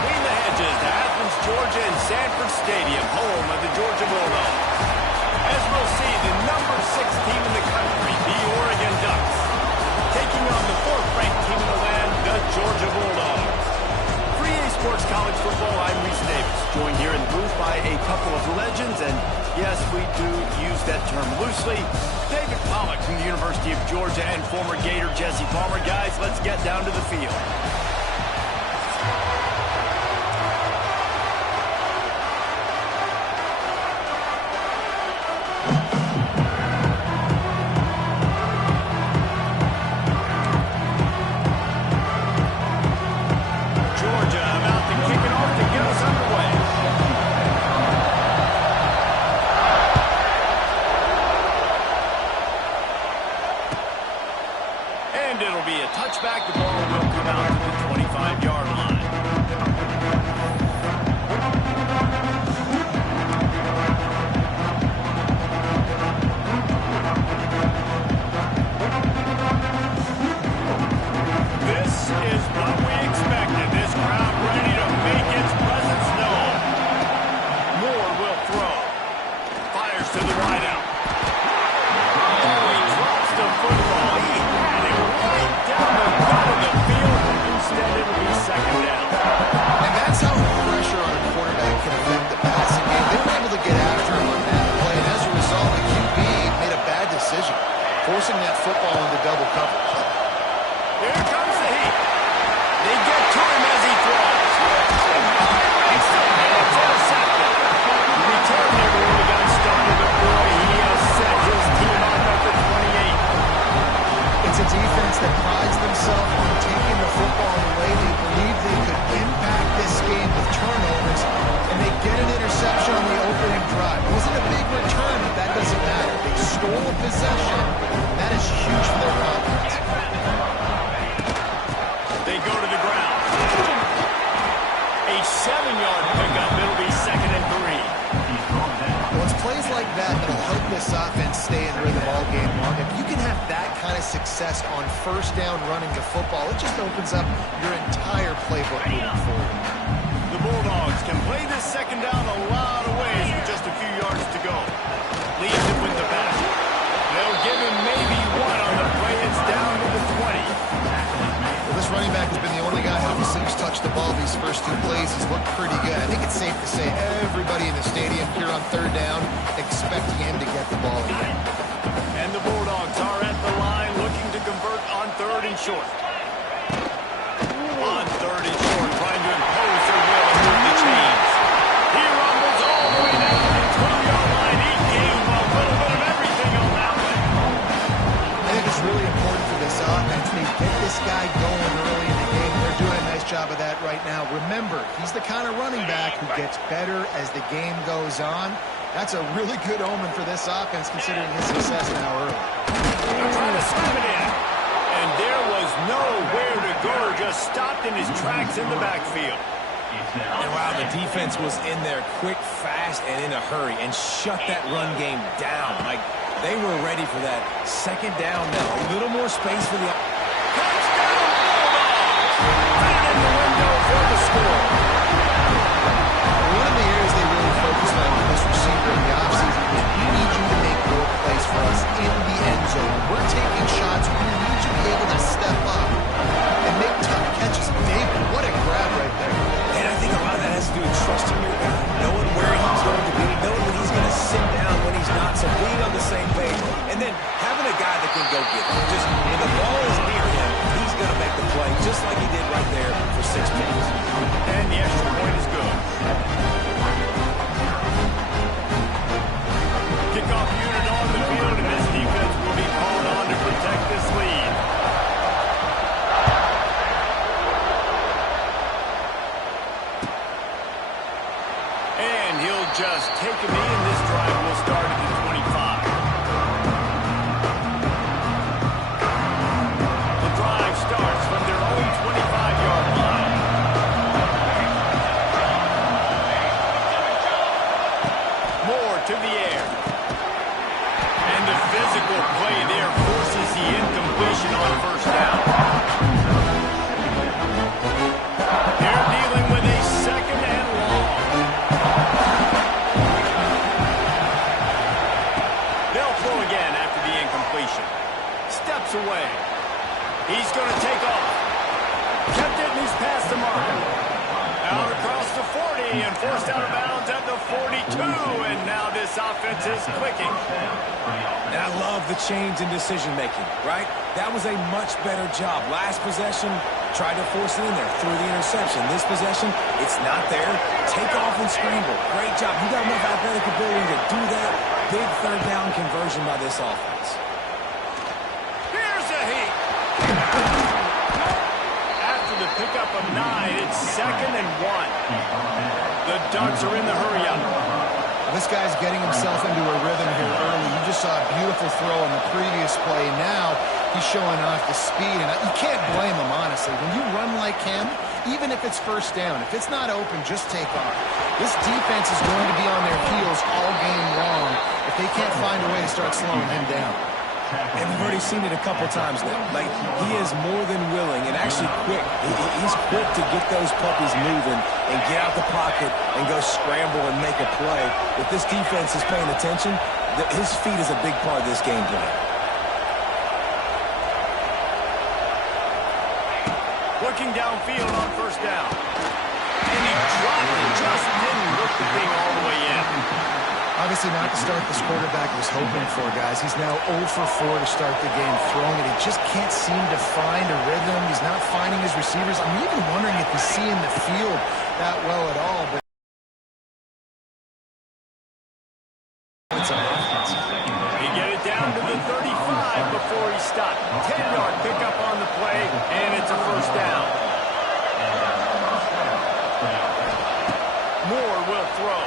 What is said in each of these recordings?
between the hedges to Athens, Georgia and Sanford Stadium, home of the Georgia Bulldogs. As we'll see, the number 6 team in the country, the Oregon Ducks, taking on the 4th-ranked team in the land, the Georgia Bulldogs. For EA Sports College Football, I'm Reese Davis, joined here in the booth by a couple of legends, and yes, we do use that term loosely. David Pollack from the University of Georgia and former Gator Jesse Palmer. Guys, let's get down to the field. And it'll be a touchback. The ball will come out to the 25-yard line. This is what we expected. This crowd ready to make its presence known. Moore will throw. Fires to the wideout. Oh, he drops the football. He had it right down the middle of the field. Instead, it'll be second down. And that's how pressure on a quarterback can affect the passing game. They were able to get after him on that play, and as a result, the QB made a bad decision, forcing that football into double coverage. Here comes the heat. They get to him as he throws. It's intercepted. The return never really got started, but boy, he has set his team up at the 28. It's a defense that prides themselves on taking the football in a way they believe they could impact this game with turnovers, and they get an interception on the opening drive. It wasn't a big return, but that doesn't matter. They stole a possession. That is huge for their confidence. They go to the ground. A 7-yard pickup. It'll be second and 3. Well, it's plays like that that'll help this offense stay in rhythm all game long. If you can have that kind of success on first down running the football, it just opens up your entire playbook moving forward. The Bulldogs can play this second down a lot of ways with just a few yards to go. Leaves it with the back. They'll give him maybe one on the play. It's down to the 20. Well, this running back has been the only guy having since touched the ball these first 2 plays. He's looked pretty good. I think it's safe to say everybody in the stadium here on third down expecting him to get the ball again. And the Bulldogs are at the line looking to convert on 3rd and short. On 3rd and short, trying to impose their will and move the chains. He rumbles all the way down to the 20-yard line. He gained a little bit of everything on that one. I think it's really important for this offense. They get this guy going early in the game. They're doing a nice job of that right now. Remember, he's the kind of running back who gets better as the game goes on. That's a really good omen for this offense, considering his success now early. They're trying to slam it in. And there was nowhere to go. Just stopped in his tracks in the backfield. And wow, the defense was in there quick, fast, and in a hurry, and shut that run game down. Like, they were ready for that second down now. A little more space for the... Touchdown Bulldogs! Put it in the window for the score. One of the areas they really focused on with this receiver in the offseason is we need you to make more plays for us in the end zone. We're taking shots. We need you to be able to step up and make tough catches. David, what a grab right there. And I think a lot of that has to do with trusting your guy, knowing where he's going to be, knowing when he's going to sit down, when he's not, so being on the same page, and then having a guy that can go get it. Just when the ball is near him, he's going to make the play, just like he did right there for 6 points. And the extra point is good. Kickoff unit on the field, and this defense will be called on to protect this lead. And he'll just take a knee, and this drive will start at the 25. The drive starts from their own 25-yard line. Moore to the air. And the physical play there forces the incompletion on first down. They're dealing with a 42, and now this offense is clicking. And I love the change in decision-making, right? That was a much better job. Last possession, tried to force it in there, threw the interception. This possession, it's not there. Take off and scramble. Great job. You got enough athletic ability to do that. Big third down conversion by this offense. Here's a heat. After the pickup of 9, it's 2nd and 1. The Ducks are in the hurry-up. This guy's getting himself into a rhythm here early. You just saw a beautiful throw in the previous play. Now he's showing off the speed, and you can't blame him, honestly. When you run like him, even if it's first down, if it's not open, just take off. This defense is going to be on their heels all game long if they can't find a way to start slowing him down. And we've already seen it a couple times now. Like, he is more than willing and actually quick. He's quick to get those puppies moving and get out the pocket and go scramble and make a play. If this defense is paying attention, his feet is a big part of this game plan. Looking downfield on first down. And he dropped it, just didn't look the thing all the way in. Obviously not the start this quarterback was hoping for, guys. He's now 0 for 4 to start the game throwing it. He just can't seem to find a rhythm. He's not finding his receivers. I'm even wondering if he's seeing the field that well at all. But he get it down to the 35 before he stopped. 10-yard pickup on the play, and it's a first down. Moore will throw.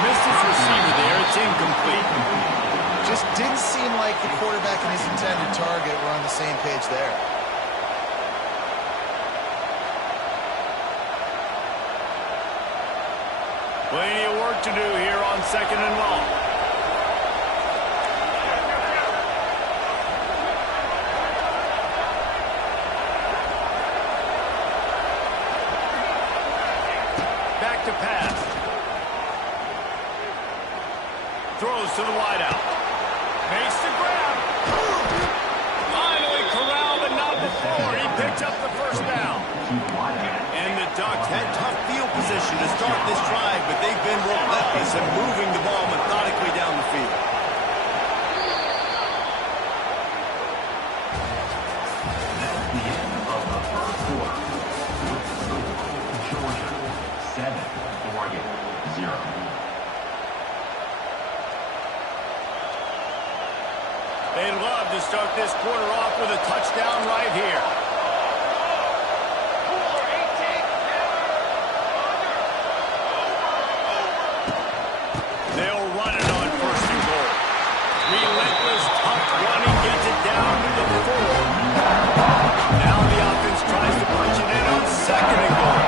Missed his receiver there. It's incomplete. just didn't seem like the quarterback and his intended target were on the same page there. Plenty of work to do here on 2nd and long. Back to pass. Throws to the wideout. Makes the grab. Finally corralled, but not before. He picked up the first down. And the Ducks had tough field position to start this drive, but they've been relentless in moving the ball methodically down the field. That's the end of the first quarter. Georgia 7, Oregon 0. They'd love to start this quarter off with a touchdown right here. They'll run it on 1st and goal. Relentless, tough running gets it down to the 4. Now the offense tries to punch it in on 2nd and goal.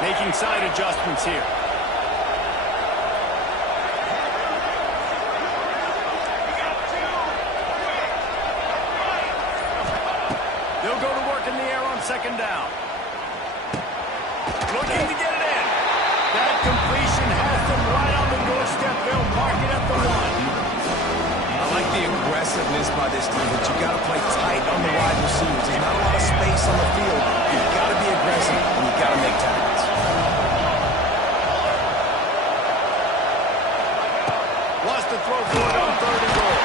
Making side adjustments here. They'll go to work in the air on 2nd down. Looking to get it in. That completion has them right on the doorstep. They'll mark it at the 1. I like the aggressiveness by this defense. You've got to play tight on the wide receivers. There's not a lot of space on the field. You've got to be aggressive, and you've got to make tackles. Wants to throw for it on 3rd and goal.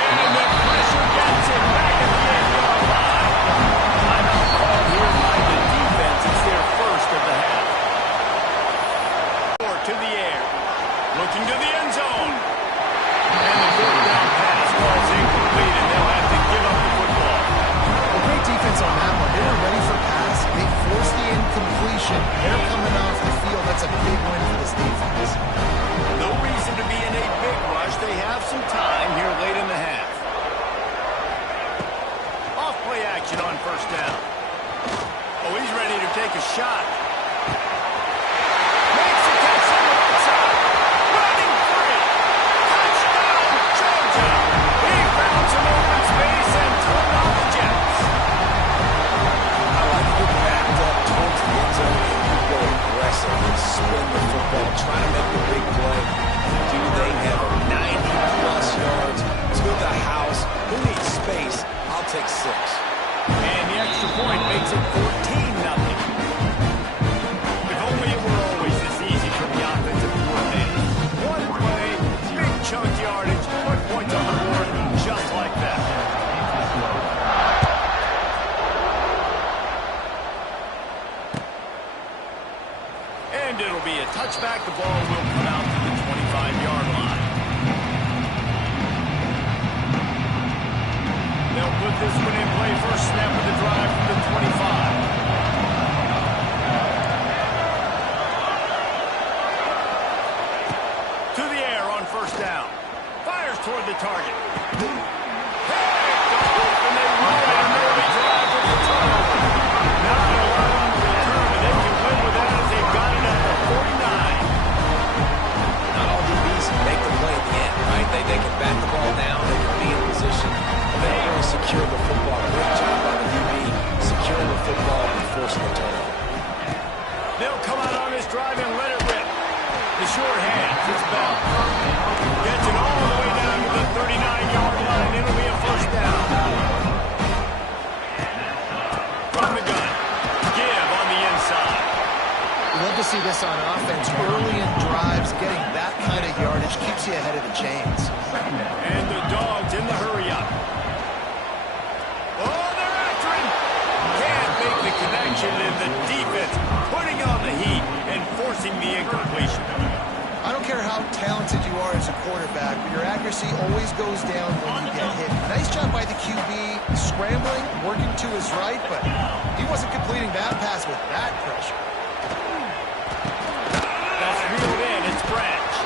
And the pressure gets it back at the 8-yard line. Timeout called here by the defense. It's their first of the half. To the air. Looking to the end zone. And the 4th down pass falls incomplete, and they'll have to give up the football. Well, great defense on that one. They were ready for pass. They forced the incompletion. They're coming off the field. That's a big win for this defense. No reason to be in a big rush. They have some time here late in the half. Off play action on 1st down. Oh, he's ready to take a shot. Makes the catch on the right side. Running free. Touchdown, Georgia. He found some open space and turned on the Jets. I like to get backed up towards the end zone. You go aggressive and spin the football, trying to make the big play. Do they have 90-plus yards to the house? Who needs space? I'll take 6. And the extra makes it 14-0. If only it were always this easy for the offensive coordinator. One play, big chunk yardage, put points on the board just like that. And it'll be a touchback. The ball will come out to the 25-yard line. They'll put this one in play. First snap of the drive from the 25. To the air on first down. Fires toward the target. Picked off, and they run an early drive with the turnover. Not a lot on the return, but they can win with that as they've got it at the 49. Not all DBs make the play at the end, right? They can bat the ball down, they can be in position, and they don't really secure the football. Great job by the DB securing the football and forcing the turnover. They'll come out on this drive and let it rip. The short hands, it's Bell. Gets it all the way down to the 39-yard line. It'll be a first down. From the gun. Give on the inside. You love to see this on offense. Early in drives, getting that kind of yardage keeps you ahead of the chains. And the Dogs in the hurry-up. Oh, they're after him. Can't make the connection, and the defense putting on the heat and forcing the incompletion. I don't care how talented you are as a quarterback, but your accuracy always goes down when you get hit. Nice job by the QB, scrambling, working to his right, but he wasn't completing that pass with that pressure. That's reeled in. It's Branch.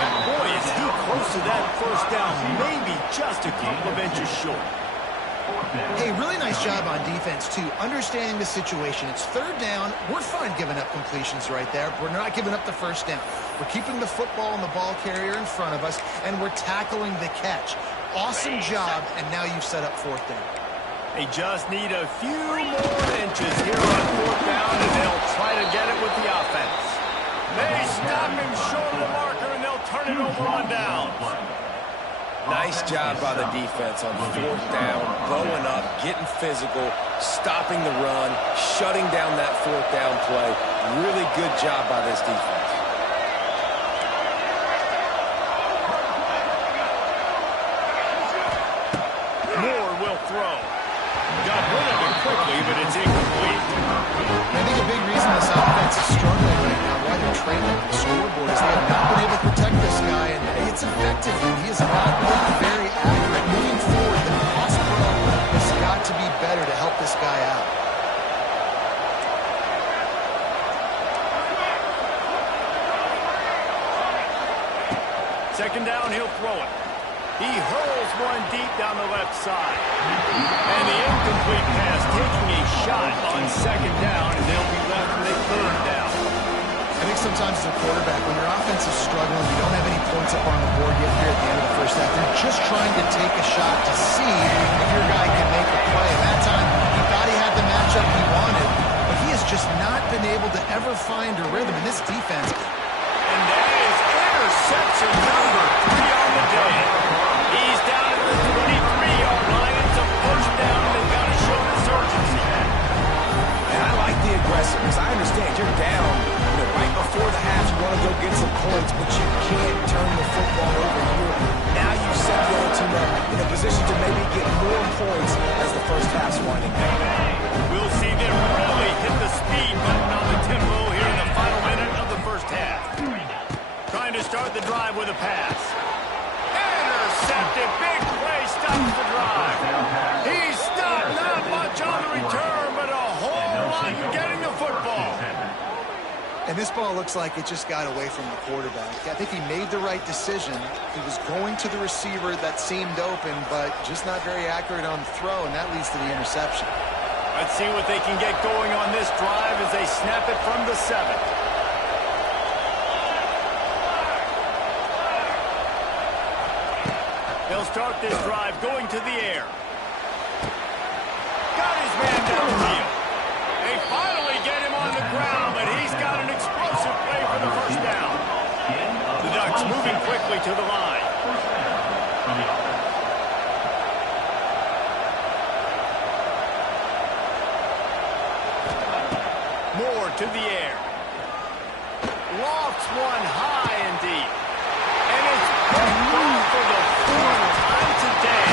And boy, is he close to that first down, maybe just a couple of inches short. Hey, really nice job on defense, too. Understanding the situation. It's third down. We're fine giving up completions right there. We're not giving up the first down. We're keeping the football and the ball carrier in front of us, and we're tackling the catch. Awesome job, and now you've set up fourth down. They just need a few more inches here on fourth down, and they'll try to get it with the offense. They stop him short of the marker, and they'll turn it over on downs. Nice job by the defense on fourth down, bowing up, getting physical, stopping the run, shutting down that fourth down play. Really good job by this defense. Moore will throw. Got rid of it quickly, but it's incomplete. I think a big reason this offense is struggling right now, why they're trailing on the scoreboard, is they have not been able to protect this guy, and it's effective. He has not been very accurate. Moving forward, the pass pro has got to be better to help this guy out. Second down, he'll throw it. He hurls one deep down the left side. And the incomplete pass taking a shot on second down, and they'll be left with a third down. I think sometimes as a quarterback, when your offense is struggling, you don't have any points up on the board yet here at the end of the first half. You're just trying to take a shot to see if your guy can make a play. And that time, he thought he had the matchup he wanted, but he has just not been able to ever find a rhythm in this defense. And that is interception number 3 on the day. He's down at the 23-yard line. It's a first down. They've got to show this urgency. And I like the aggressiveness. I understand you're down. Right before the half, you want to go get some points, but you can't turn the football over here. Now you set the other team up in a position to maybe get more points as the first half's winding down. We'll see them really hit the speed button on the tempo here in the final minute of the first half. Trying to start the drive with a pass. Intercepted. Big play stops the drive. He stopped. Not much on the return, but a whole lot in getting the football. And this ball looks like it just got away from the quarterback. I think he made the right decision. He was going to the receiver that seemed open, but just not very accurate on the throw, and that leads to the interception. Let's see what they can get going on this drive as they snap it from the 7. They'll start this drive going to the air. Got his man downfield. They finally get him on the ground, but he's got an explosive play for the first down. The Ducks moving quickly to the line. Moore to the air. Lofts one high and deep. And it's picked off for the fourth time today.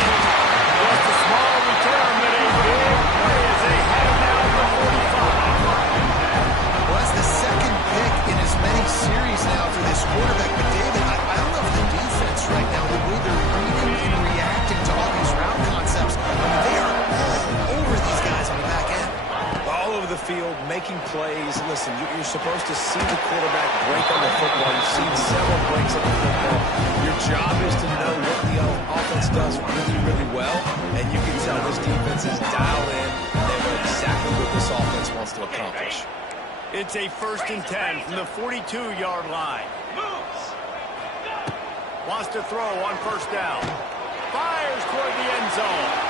Just a small return, but a big play as they head down the 45. Well, that's the second pick in as many series now for this quarterback. But, David, I don't know if the defense right now, the way they're reading and reacting to all these route concepts, I mean, they are all over these guys on the back end. All over the field, making plays. Listen, you're supposed to see the quarterback break on the football. You've seen several breaks on the football. Your job is to know what the offense does really, really well, and you can tell this defense is dialed in. They know exactly what this offense wants to accomplish. It's a 1st and 10 from the 42-yard line. Wants to throw on 1st down. Fires toward the end zone.